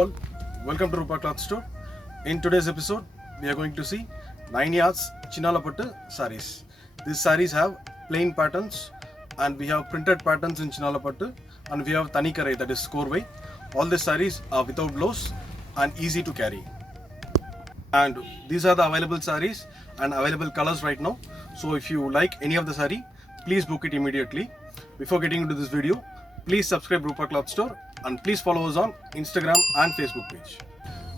all, welcome to Rupa Cloth Store. In today's episode, we are going to see 9 yards Chinalapattu sarees. These sarees have plain patterns and we have printed patterns in Chinalapattu and we have Tanikarai, that is Korvai. All these sarees are without blouse and easy to carry. And these are the available sarees and available colors right now. So if you like any of the saree, please book it immediately. Before getting into this video, please subscribe Rupa Cloth Store and please follow us on Instagram and Facebook page.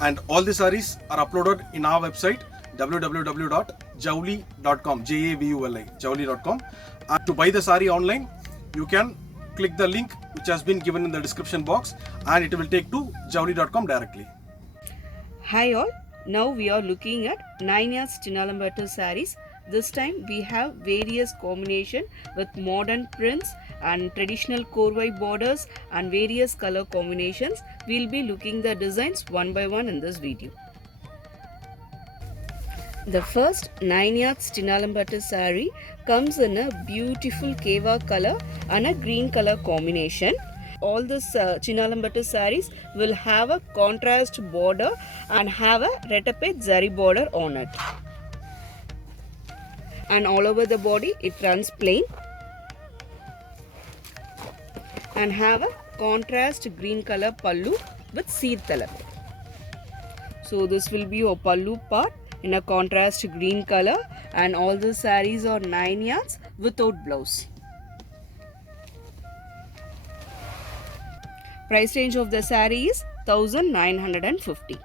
And all the sarees are uploaded in our website www.javli.com, Javuli, javli.com. And to buy the saree online, you can click the link which has been given in the description box and it will take to javli.com directly. Hi all, now we are looking at 9 years Chinalambatu sarees. This time we have various combination with modern prints and traditional korvai borders and various color combinations. We'll be looking the designs one by one in this video. The first 9 yards Chinalambatu saree comes in a beautiful keva color and a green color combination. All the Chinalambatu sarees will have a contrast border and have a retapet zari border on it. And all over the body it runs plain and have a contrast green color pallu with seed talab. So this will be your pallu part in a contrast green color and all the sarees are 9 yards without blouse. Price range of the saree is 1950.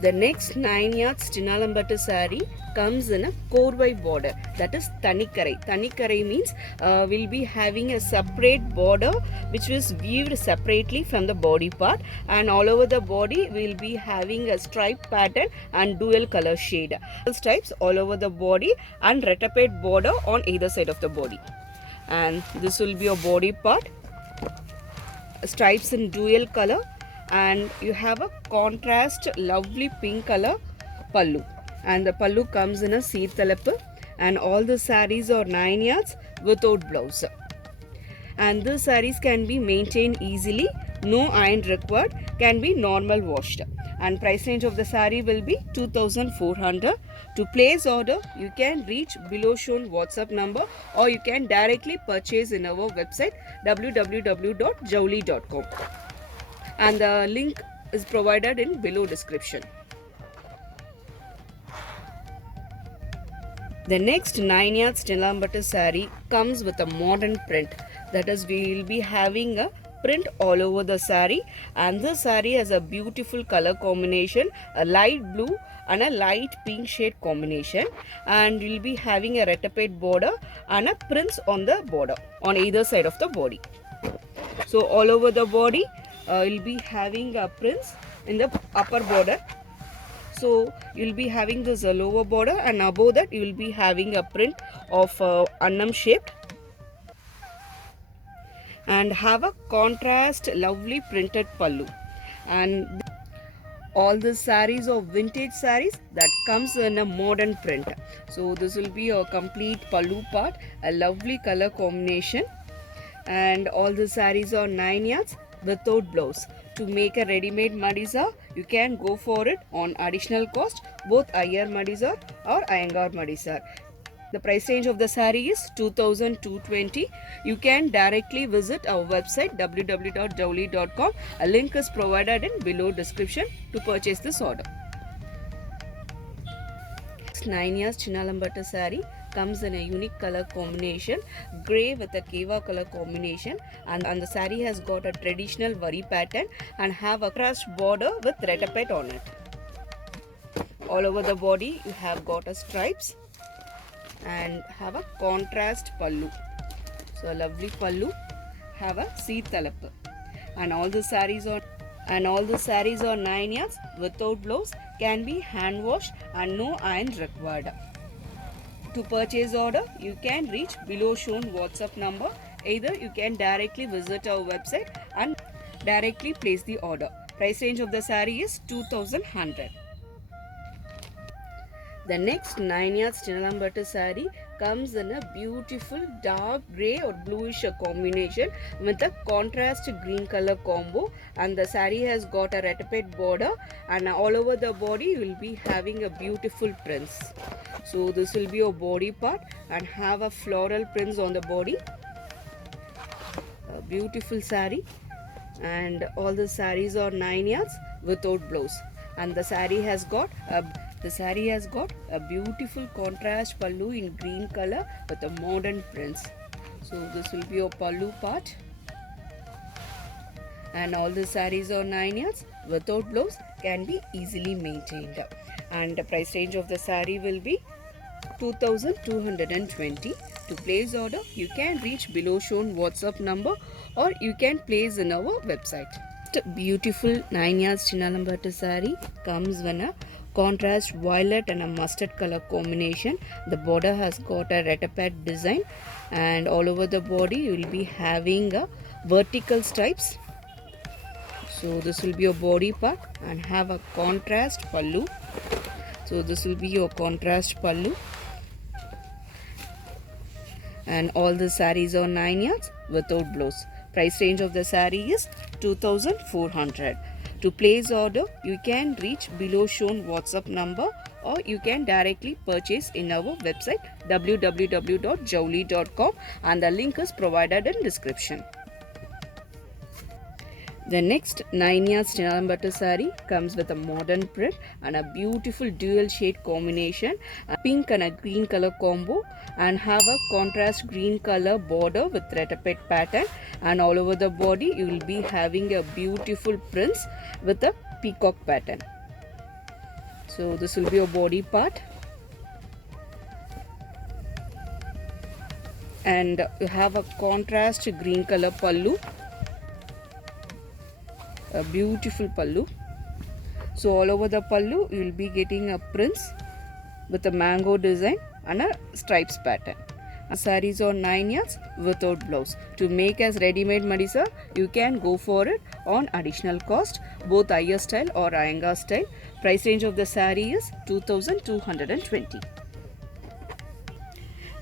The next 9 yards Chinalambatu saree comes in a korvai border, that is Tanikarai. Tanikarai means we'll be having a separate border which is weaved separately from the body part, and all over the body we'll be having a stripe pattern and dual color shade. Stripes all over the body and retapet border on either side of the body. And this will be your body part. Stripes in dual color and you have a contrast lovely pink color pallu, and the pallu comes in a seed talappu, and all the sarees are 9 yards without blouse. And the sarees can be maintained easily, no iron required, can be normal washed, and price range of the saree will be 2400. To place order, you can reach below shown WhatsApp number or you can directly purchase in our website www.javli.com, and the link is provided in below description. The next 9 yards Chinalambatu saree comes with a modern print, that is we will be having a print all over the saree, and the saree has a beautiful color combination, a light blue and a light pink shade combination, and we'll be having a retapet border and a prints on the border on either side of the body. So all over the body you'll be having a prints in the upper border. So you'll be having this lower border, and above that you will be having a print of annam shaped and have a contrast lovely printed pallu. And all the sarees are vintage sarees that comes in a modern print. So this will be a complete pallu part, a lovely color combination, and all the sarees are 9 yards without blouse. To make a ready-made madisa, you can go for it on additional cost, both Iyer madisar or Iyengar madisar. The price range of the saree is 2220. You can directly visit our website www.javli.com. A link is provided in below description to purchase this order. 9 years Chinalambatu saree comes in a unique color combination, grey with a keva color combination, and the saree has got a traditional vari pattern and have a crust border with retapet on it. All over the body you have got a stripes and have a contrast pallu. So a lovely pallu, have a seed talappu, and all the sarees are 9 yards without blouse, can be hand washed and no iron required. To purchase order, you can reach below shown WhatsApp number. Either you can directly visit our website and directly place the order. Price range of the saree is 2100. The next 9 yards Chinalambatu saree comes in a beautiful dark grey or bluish combination with a contrast green color combo, and the saree has got a ratapet border, and all over the body you will be having a beautiful prints. So this will be your body part and have a floral prints on the body. A beautiful saree, and all the sarees are 9 yards without blouse, and the saree has got a beautiful contrast pallu in green color with a modern prints. So this will be your pallu part, and all the sarees are 9 yards without blouse, can be easily maintained, and the price range of the saree will be 2220. To place order, you can reach below shown WhatsApp number, or you can place in our website. Beautiful 9 yards Chinnalambattu saree comes in a contrast violet and a mustard color combination. The border has got a ratapet design, and all over the body you will be having a vertical stripes. So this will be your body part and have a contrast pallu. So this will be your contrast pallu, and all the sarees are 9 yards without blouse. Price range of the saree is 2400. To place order, you can reach below shown WhatsApp number, or you can directly purchase in our website www.jowli.com, and the link is provided in description. The next 9 yards Chinnalambattu saree comes with a modern print and a beautiful dual shade combination, a pink and a green color combo, and have a contrast green color border with ratapet pattern, and all over the body you will be having a beautiful prints with a peacock pattern. So this will be your body part, and you have a contrast green color pallu, a beautiful pallu. So all over the pallu you will be getting a prints with a mango design and a stripes pattern. Sarees are 9 yards without blouse. To make as ready-made Madisa, you can go for it on additional cost, both Iyer style or Iyengar style. Price range of the saree is 2220.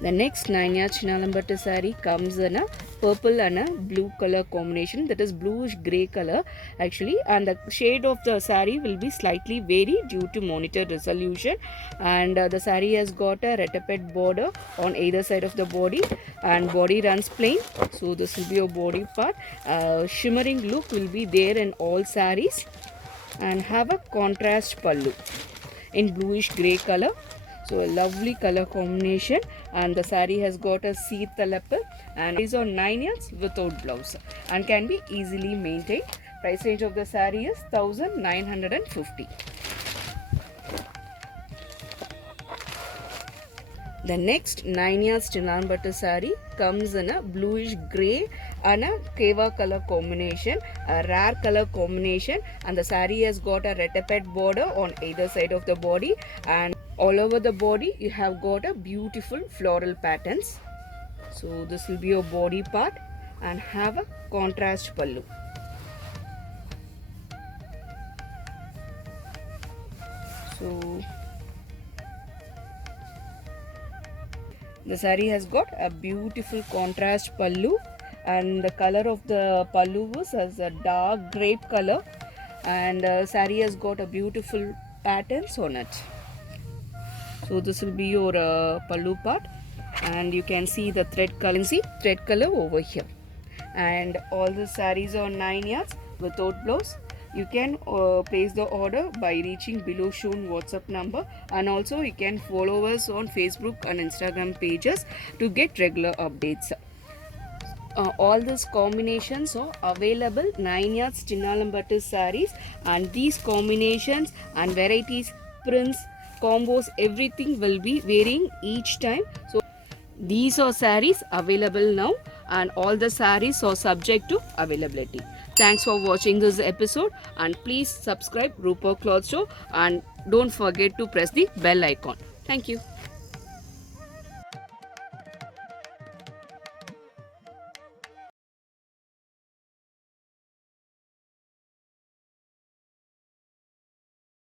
The next 9 yards Chinnalambattu saree comes in a purple and a blue color combination, that is bluish grey color actually, and the shade of the saree will be slightly vary due to monitor resolution, and the saree has got a ratapet border on either side of the body, and body runs plain. So this will be your body part. Shimmering look will be there in all sarees, and have a contrast pallu in bluish grey color. So a lovely color combination, and the saree has got a seed talappa, and these are 9 yards without blouse and can be easily maintained. Price range of the saree is 1950. The next 9 yards Chinnalambattu saree comes in a bluish grey and a keva color combination, a rare color combination, and the saree has got a ratapet border on either side of the body, and all over the body you have got a beautiful floral patterns. So this will be your body part and have a contrast pallu. So the saree has got a beautiful contrast pallu, and the color of the pallu is as a dark grape color, and saree has got a beautiful patterns on it. So this will be your pallu part, and you can see the thread color over here, and all the sarees are 9 yards without blouse. You can place the order by reaching below shown WhatsApp number, and also you can follow us on Facebook and Instagram pages to get regular updates. All these combinations are available 9 yards Chinnalambattu sarees, and these combinations and varieties, prints, combos, everything will be varying each time. So these are sarees available now, and all the sarees are subject to availability. Thanks for watching this episode, and please subscribe Rupa Cloth Store, and don't forget to press the bell icon. Thank you.